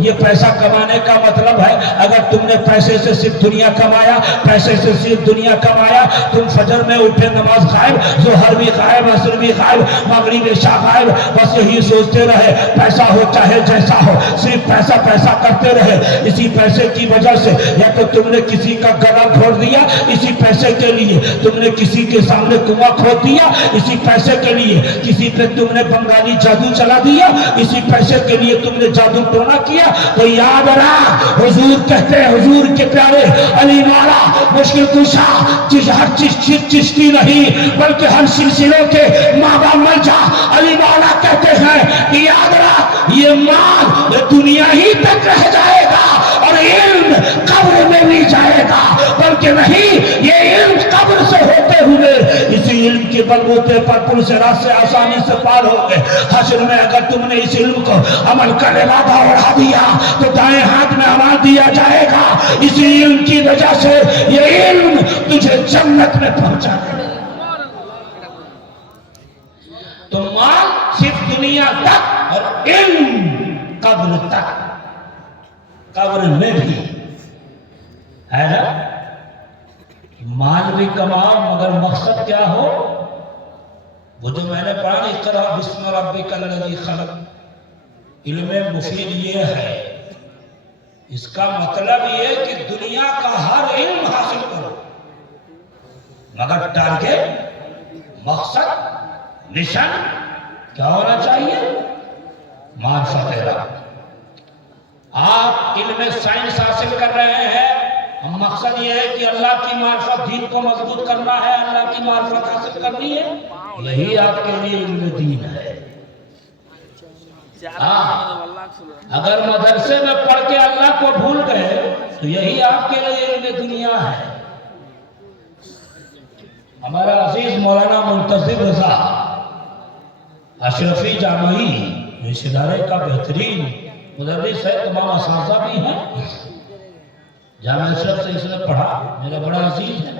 یہ پیسہ کمانے کا مطلب ہے اگر تم نے پیسے سے صرف دنیا کمایا، پیسے سے صرف دنیا کمایا، تم فجر میں اٹھے نماز غائب، ظہر بھی غائب، عصر بھی غائب، مغرب عشاء غائب، بس یہی سوچتے رہے پیسہ ہو چاہے جیسا ہو، صرف پیسہ پیسہ کرتے رہے۔ اسی پیسے کی وجہ سے یا تو تم نے کسی کا گلا پھوڑ دیا، اسی پیسے کے لیے تم نے کسی کے سامنے کنواں کھود دیا، اسی پیسے کے لیے کسی پہ تم نے بنگالی جادو چلا دیا، اسی پیسے کے لیے تم نے جادو ٹونا کیا۔ تو یاد رہا حضور کہتے ہیں، حضور کے پیارے علی مولا مشکل کشا ہر چشتی نہیں بلکہ ہر سلسلوں کے مابا ملجا علی مولا کہتے ہیں کہ یاد رہا یہ مال یہ دنیا ہی تک رہ جائے گا اور علم قبر میں بھی جائے گا، بلکہ نہیں یہ علم قبر سے ہوتے ہوئے اسی علم کے بلبوتے پر پل سے راست سے آسانی سے پار ہو گئے۔ حشر میں اگر تم نے اس علم کو عمل کا ارادہ اڑا دیا تو دائیں ہاتھ میں عمل دیا جائے گا، اسی علم کی وجہ سے یہ علم تجھے جنت میں پہنچا دے۔ تو مال صرف دنیا تک اور علم قبر تک، قبر میں بھی ہے نا۔ مال بھی کماؤ مگر مقصد کیا ہو؟ وہ جو میں نے پڑھا اقرأ بسم ربک الذی خلق، علم مفید یہ ہے، اس کا مطلب یہ کہ دنیا کا ہر علم حاصل کرو مگر ٹارگٹ مقصد مشن کیا ہونا چاہیے؟ معرفت رب۔ آپ علم سائنس حاصل کر رہے ہیں، مقصد یہ ہے کہ اللہ کی معرفت، دین کو مضبوط کرنا ہے، اللہ کی معرفت حاصل کرنی ہے، یہی آپ کے لیے علم دین ہے۔ اگر مدرسے میں پڑھ کے اللہ کو بھول گئے تو یہی آپ کے لیے علم دنیا ہے۔ ہمارا عزیز مولانا منتظر رضا اشرفی جامعی اس ادارے کا بہترین مدرس ہے، تمام اساتذہ بھی ہیں، جامعہ اشرف سے اس نے پڑھا، میرا بڑا عزیز ہے۔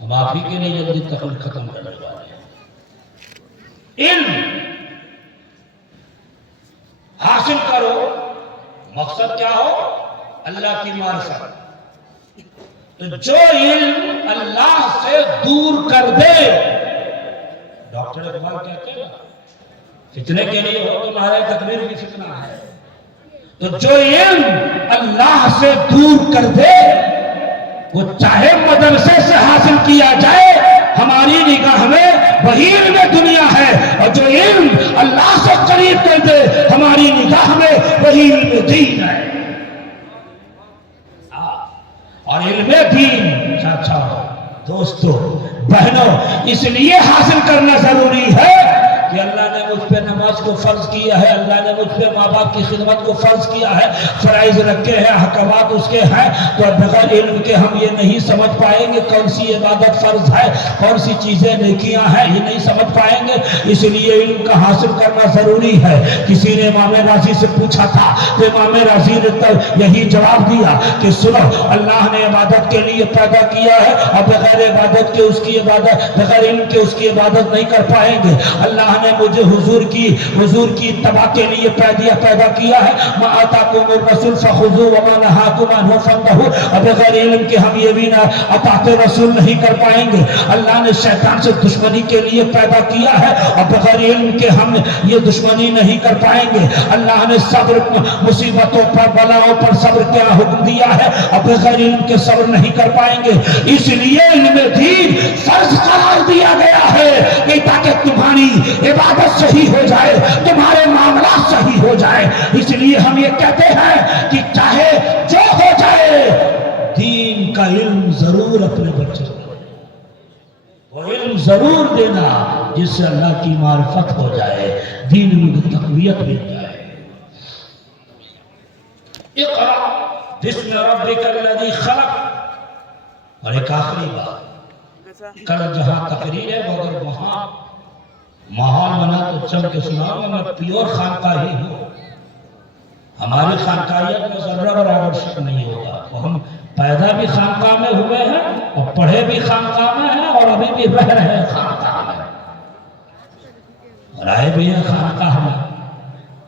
ہم آپ ہی کے لیے جلدی تقریر ختم کرنے والے ہیں۔ علم حاصل کرو، مقصد کیا ہو؟ اللہ کی معرفت۔ تو جو علم اللہ سے دور کر دے، ڈاکٹر اقبال کہتے ہیں فتنے کے لیے ہو تمہارے تقریر بھی فتنہ ہے۔ تو جو علم اللہ سے دور کر دے وہ چاہے مدرسے سے حاصل کیا جائے، ہماری نگاہ میں وہی علم دنیا ہے، اور جو علم اللہ سے قریب کر دے ہماری نگاہ میں وہی علم دین ہے۔ اور علم دین چاچا دوستو بہنوں اس لیے حاصل کرنا ضروری ہے کہ اللہ نے مجھ پہ نماز کو فرض کیا ہے، اللہ نے مجھ پہ ماں باپ کی خدمت کو فرض کیا ہے، فرائض رکھے ہیں، احکامات اس کے ہیں، تو بغیر علم کے ہم یہ نہیں سمجھ پائیں گے کون سی عبادت فرض ہے، کون سی چیزیں نیکیاں ہیں، یہ نہیں سمجھ پائیں گے۔ اس لیے علم کا حاصل کرنا ضروری ہے۔ کسی نے امام راضی سے پوچھا تھا تو امام راضی نے یہی جواب دیا کہ سنو، اللہ نے عبادت کے لیے پیدا کیا ہے اور بغیر عبادت کے اس کی عبادت، بغیر علم کے اس کی عبادت نہیں کر پائیں گے۔ اللہ نے مجھے حضور کی اتباع کے لیے پیدا کیا ہے، ما آتاکم الرسول فخذوہ وما نہاکم عنہ فانتہوا، اور بغیر علم کے ہم یہ بھی نہ اطاعت رسول نہیں کر پائیں گے۔ اللہ نے شیطان سے دشمنی کے لیے پیدا کیا ہے اور بغیر علم کے ہم یہ دشمنی نہیں کر پائیں گے۔ اللہ نے صبر مصیبتوں پر بلاؤں پر صبر کیا حکم دیا ہے اور بغیر علم کے صبر نہیں کر پائیں گے۔ اس لیے علم دین فرض قرار دیا گیا ہے کہ تاکہ تمہاری عبادت صحیح ہو جائے، تمہارے معاملات صحیح ہو جائے۔ اس لیے ہم یہ کہتے ہیں کہ چاہے جو ہو جائے دین کا علم ضرور اپنے بچوں کو، وہ علم ضرور دینا جس سے اللہ کی معرفت ہو جائے، دین میں تقویت مل جائے۔ اقرأ بسم ربک الذی خلق، اور ایک آخری بات، کل جہاں تقریر ہے اگر وہاں ماحول بنا تو چل کے سناؤں، میں پیور خانقاہی ہوں، ہماری خانقاہیت میں ذرہ برابر شک نہیں ہوگا، تو ہم پیدا بھی خانقاہ میں ہوئے ہیں اور پڑھے بھی خانقاہ میں ہیں اور ابھی بھی رہ رہے ہیں خانقاہ میں، اور آئے بھی ہیں خانقاہ میں،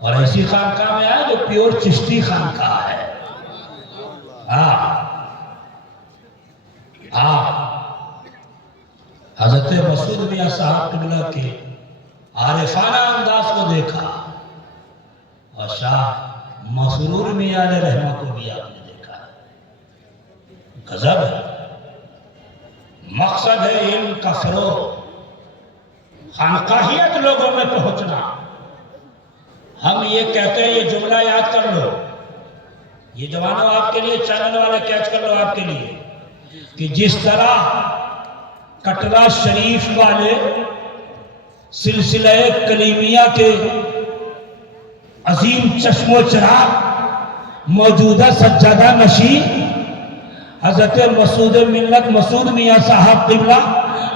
اور ایسی خانقاہ میں آئے جو پیور چشتی خانقاہ ہے۔ حضرت مسعود میاں صاحب قبلہ کے عارفانہ انداز کو دیکھا، اور شاہ مسرور میاں علیہ رحمہ کو بھی آپ نے دیکھا ہے، غضب ہے۔ مقصد ہے علم کا فروغ، خانقاہیت لوگوں میں پہنچنا۔ ہم یہ کہتے ہیں، یہ جملہ یاد کر لو، یہ جوانوں آپ کے لیے، چینل والے کیچ کر لو آپ کے لیے، کہ جس طرح کٹرا شریف والے سلسلہ کلیمیہ کے عظیم چشم و چراغ موجودہ سجادہ نشین حضرت مسعود ملت مسعود میاں صاحب قبلہ،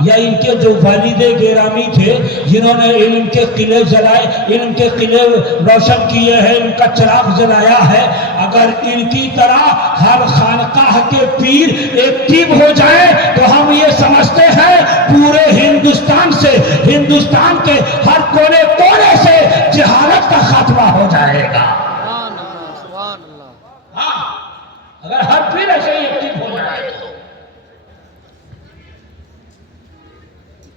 یا ان کے جو والد گرامی تھے جنہوں نے علم کے قلعے جلائے، علم کے قلعے روشن کیے ہیں، ان کا چراغ جلایا ہے، اگر ان کی طرح ہر خانقاہ کے پیر ایکٹیو ہو جائے تو ہم یہ سمجھتے ہیں پورے ہندوستان سے، ہندوستان کے ہر کونے کونے سے جہالت کا خاتمہ ہو جائے گا۔ ہاں، اگر ہر پیر ایسے ہی ایکٹیو ہو جائے تو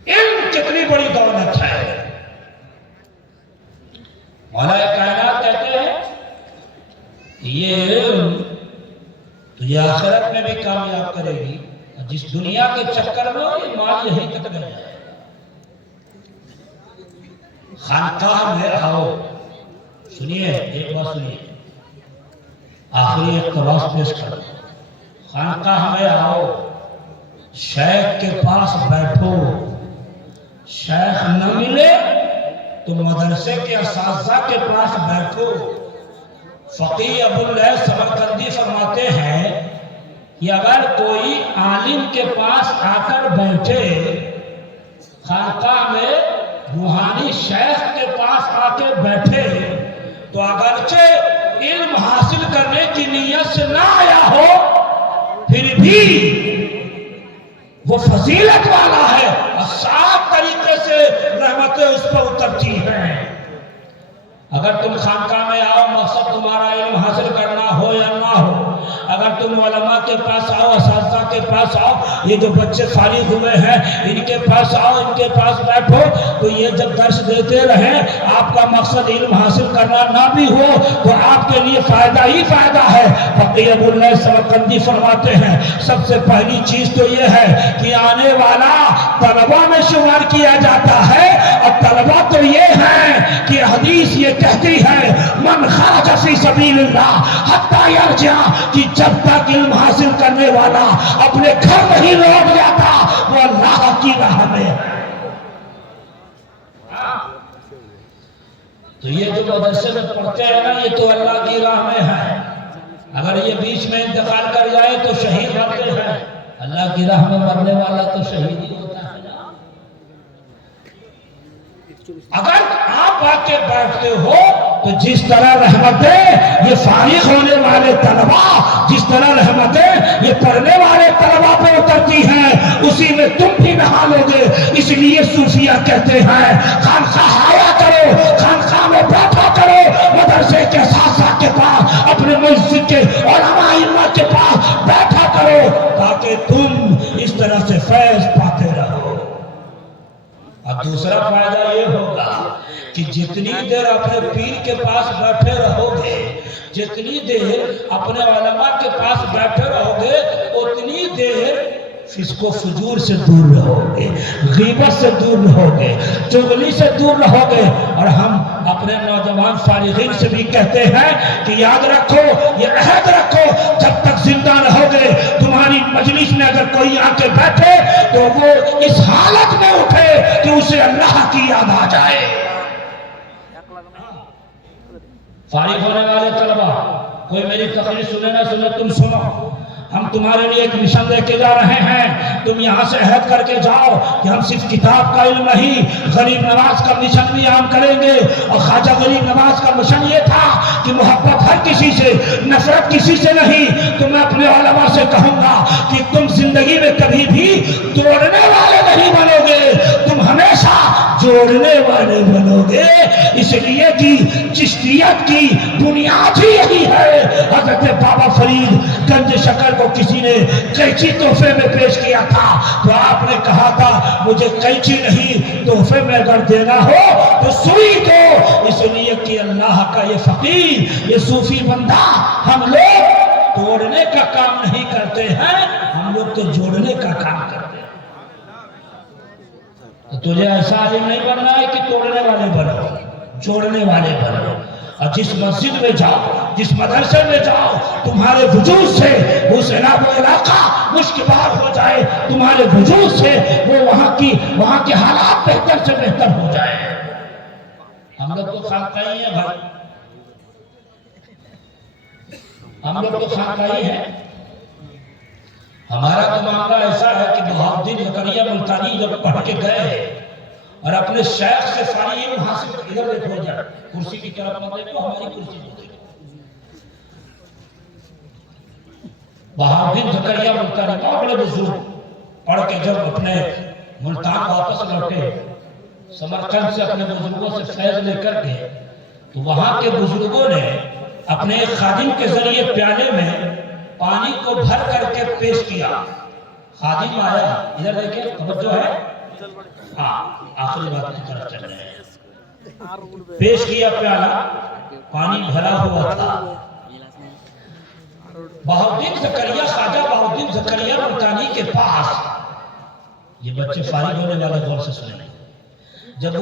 علم کتنی بڑی دولت ہے۔ مولا کائنات کہتے ہیں یہ علم تجھے آخرت میں بھی کامیاب کرے گی، جس دنیا کے چکر میں یہ مال یہی تک رہ جائے۔ خانقاہ میں آؤ، سنیے ایک بات سنیے، آخری اقتباس پیش کر دو۔ خانقاہ میں آؤ، شیخ کے پاس بیٹھو، شیخ نہ ملے تو مدرسے کے اساتذہ کے پاس بیٹھو۔ فقیہ ابو اللیث سمرقندی فرماتے ہیں کہ اگر کوئی عالم کے پاس آ کر بیٹھے خانقاہ میں، روحانی شیخ کے پاس آ کے بیٹھے، تو اگرچہ علم حاصل کرنے کی نیت سے نہ آیا ہو پھر بھی وہ فضیلت والا ہے، اور صاف طریقے سے رحمتیں اس پر اترتی ہیں۔ اگر تم خانقاہ میں آؤ، مقصد تمہارا علم حاصل کرنا ہو یا نہ ہو، اگر تم علماء کے پاس آؤ، اساتذہ کے پاس آؤ، یہ جو بچے فارغ ہوئے ہیں ان کے پاس آؤ، ان کے پاس بیٹھو، تو یہ جب درس دیتے رہیں، آپ کا مقصد علم حاصل کرنا نہ بھی ہو تو آپ کے لیے فائدہ ہی فائدہ ہے۔ فقیہ ابو اللیث سمرقندی فرماتے ہیں سب سے پہلی چیز تو یہ ہے کہ آنے والا طلبہ میں شمار کیا جاتا ہے، اور طلبہ تو یہ ہیں کہ حدیث یہ کہتی ہے من خرج فی سبیل اللہ حتی یرجع، کہ جب تک علم حاصل کرنے والا اپنے گھر نہیں لوٹ جاتا وہ اللہ کی راہ میں ہے۔ تو یہ جو مدرسے میں پڑھتے ہیں نا، یہ تو اللہ کی راہ میں ہے، اگر یہ بیچ میں انتقال کر جائے تو شہید ہوتے ہیں۔ اللہ کی راہ میں مرنے والا تو شہید ہی ہوتا ہے نا۔ اگر آپ آ کے بیٹھتے ہو تو جس طرح رحمتیں یہ فارغ ہونے والے طلبہ، جس طرح رحمتیں یہ پڑھنے والے طلبہ پہ اترتی ہیں، اسی میں تم بھی نہا لو گے۔ اس لیے صوفیہ کہتے ہیں خانقاہ آیا کرو، خانقاہ میں بیٹھا کرو، مدرسے کے اساتذہ کے پاس، اپنے مسجد کے علماء ائمہ کے پاس بیٹھا کرو، تاکہ تم اس طرح سے فیض پاتے رہو۔ اور دوسرا فائدہ یہ ہوگا کہ جتنی دیر اپنے پیر کے پاس بیٹھے رہو گے، جتنی دیر اپنے علماء کے پاس بیٹھے رہو گے، اتنی دیر فسق و فجور سے دور رہو گے، غیبت سے دور رہو گے، چغلی سے دور رہو گے۔ اور ہم اپنے نوجوان فارغین سے بھی کہتے ہیں کہ یاد رکھو، یہ عہد رکھو، جب تک زندہ رہو گے تمہاری مجلس میں اگر کوئی آ کے بیٹھے تو وہ اس حالت میں اٹھے کہ اسے اللہ کی یاد آ جائے۔ فارغ ہونے والے طلبہ، کوئی میری تقریر سنے نہ سنے، تم سنو، ہم تمہارے لیے ایک مشن لے کے جا رہے ہیں، تم یہاں سے عہد کر کے جاؤ کہ ہم صرف کتاب کا علم نہیں، غریب نواز کا مشن بھی عام کریں گے۔ اور خواجہ غریب نواز کا مشن یہ تھا کہ محبت ہر کسی سے، نفرت کسی سے نہیں۔ تو میں اپنے علماء سے کہوں گا کہ تم زندگی میں کبھی بھی توڑنے والے نہیں بنو گے، تم ہمیشہ جوڑنے والے بنو گے۔ اس لیے کہ چشتیت کی بنیاد ہی یہی ہے۔ حضرت بابا فرید گنج شکر کو کسی نے قینچی تحفے میں پیش کیا تھا تو آپ نے کہا تھا مجھے قینچی نہیں، تحفے میں اگر دینا ہو تو سوئی دو۔ اس لیے کہ اللہ کا یہ فقیر، یہ صوفی بندہ، ہم لوگ توڑنے کا کام نہیں کرتے ہیں، ہم لوگ تو جوڑنے کا کام کرتے ہیں۔ تو تجھے ایسا عالم نہیں بننا ہے کہ توڑنے والے بنو، جوڑنے والے بنو۔ اور جس مسجد میں جاؤ، جس مدرسے میں جاؤ، تمہارے وجود سے اس علاقہ مشکبار ہو جائے، تمہارے وجود سے وہ وہاں کے حالات بہتر سے بہتر ہو جائے۔ ہم لوگ تو خانقاہی ہیں بھائی، ہم لوگ تو خانقاہی ہیں۔ ہمارا تو معاملہ ایسا ہے کہ بہاؤالدین زکریا ملتانی جب پڑھ کے گئے اور اپنے شیخ سے ساری علم حاصل ادھر دیکھو جائے، کرسی کی طرف مت دیکھو، ہماری کرسی کو دیکھو۔ بہاؤالدین زکریا ملتانی بہت بڑے بزرگ پڑھ کے جب اپنے ملتان واپس لوٹے، سمرقند سے اپنے بزرگوں سے فیض لے کر کے، تو وہاں کے بزرگوں نے اپنے ایک خادم کے ذریعے پیالے میں پانی کو بھر کر کے پیش کیا۔ خادم آیا، ادھر دیکھیں توجہ ہے، ہاں آخری بات کی طرف چل رہے ہیں۔ پیش کیا پیالہ، پانی بھرا ہوا تھا۔ بہاؤالدین زکریا، خواجہ بہاؤالدین زکریا ملتانی کے پاس، یہ بچے فارغ ہونے والے غور سے سنیں، جب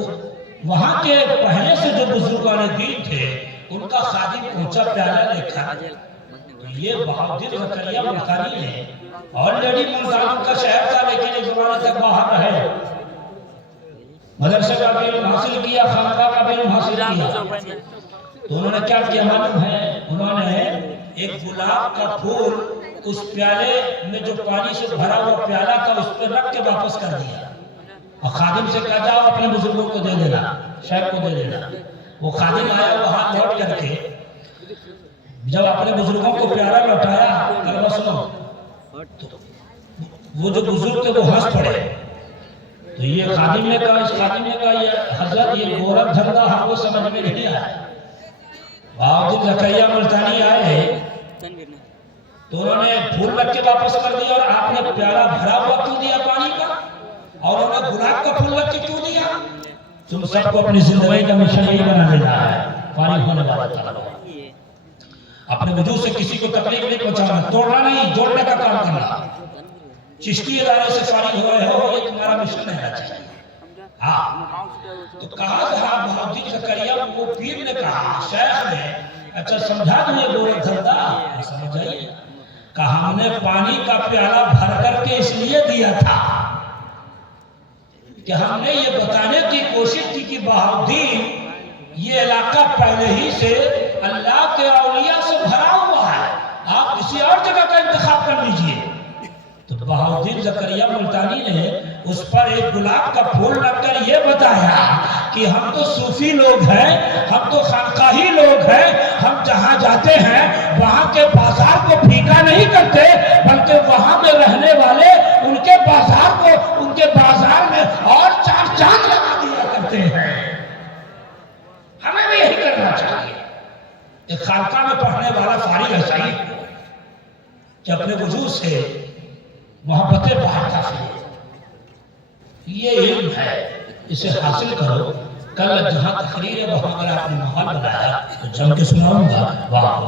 وہاں کے پہلے سے جو بزرگان دین تھے ان کا خادم پہنچا پیالہ لے کر، یہ بہاؤالدین زکریا ملتانی ہے، آلریڈی ملتان کا شہر تھا لیکن ایک زمانے تک باہر رہے، مدرسے کا بھی علم حاصل کیا، خانقاہ کا بھی علم حاصل کیا۔ تو انہوں نے کیا کیا معلوم ہے؟ انہوں نے ایک گلاب کا پھول اس پیالے میں جو پانی سے بھرا ہوا پیالہ تھا اس پہ رکھ کے واپس کر دیا، اور خادم سے کہا جاؤ اپنے بزرگوں کو دے دینا، شیخ کو دے دینا۔ وہ خادم آیا وہاں لوٹ کر کے، جب اپنے بزرگوں کو پیالہ لوٹایا، کلمہ سنو، وہ جو بزرگ تھے وہ ہنس پڑے۔ تو یہ خادم نے کہا، اس خادم نے کہا یہ حضرت یہ گورکھ دھندا ہم کو سمجھ میں نہیں آیا۔ بہاؤالدین زکریا ملتانی آئے تو انہوں نے پھول رکھ کے واپس کر دیا، اور آپ نے پیالہ بھرا ہوا کیوں دیا پانی کا، اور انہوں نے گلاب کا پھول رکھ کے کیوں دیا؟ تم سب کو اپنی زندگی کا مشن یہی بنا دینا ہے، فارغ ہونے والا طلبہ، اپنے وجود سے کسی کو تکلیف نہیں پہنچانا، توڑنا نہیں، جوڑنے کا کام کرنا۔ چشتی ادارے سے فارغ ہوئے ہو، یہ تمہارا مشن رہنا چاہیے۔ ہاں تو کہا جہاں بہاؤالدین زکریا وہ پیر نے کہا، شیخ نے اچھا سمجھا تمہیں گورکھ دھندا؟ سمجھ آئیے، کہا ہم نے پانی کا پیالہ بھر کر کے اس لیے دیا تھا کہ ہم نے یہ بتانے کی کوشش کی کہ بہاؤالدین یہ علاقہ پہلے ہی سے اللہ کے اولیاء سے بھرا ہوا ہے، آپ کسی اور جگہ کا انتخاب کر لیجئے۔ تو بہاؤالدین زکریا ملتانی نے اس پر ایک گلاب کا پھول رکھ کر یہ بتایا کہ ہم تو صوفی لوگ ہیں، ہم تو خانقاہی لوگ ہیں، ہم جہاں جاتے ہیں وہاں کے بازار کو پھیکا نہیں کرتے، بلکہ وہاں میں رہنے والے ان کے بازار کو، ان کے بازار میں اور چار چاند لگا دیا کرتے ہیں۔ ہمیں بھی یہی کرنا چاہیے۔ ایک خانقاہ میں پڑھنے والا فارغ ہے صحیح کہ اپنے وجود سے محبتیں باہر حاصل، یہ علم ہے، اسے حاصل کرو۔ کل جہاں تقریر ہے وہاں اگر آپ نے ماحول بنایا تو جم کے سناؤں گا۔ واہ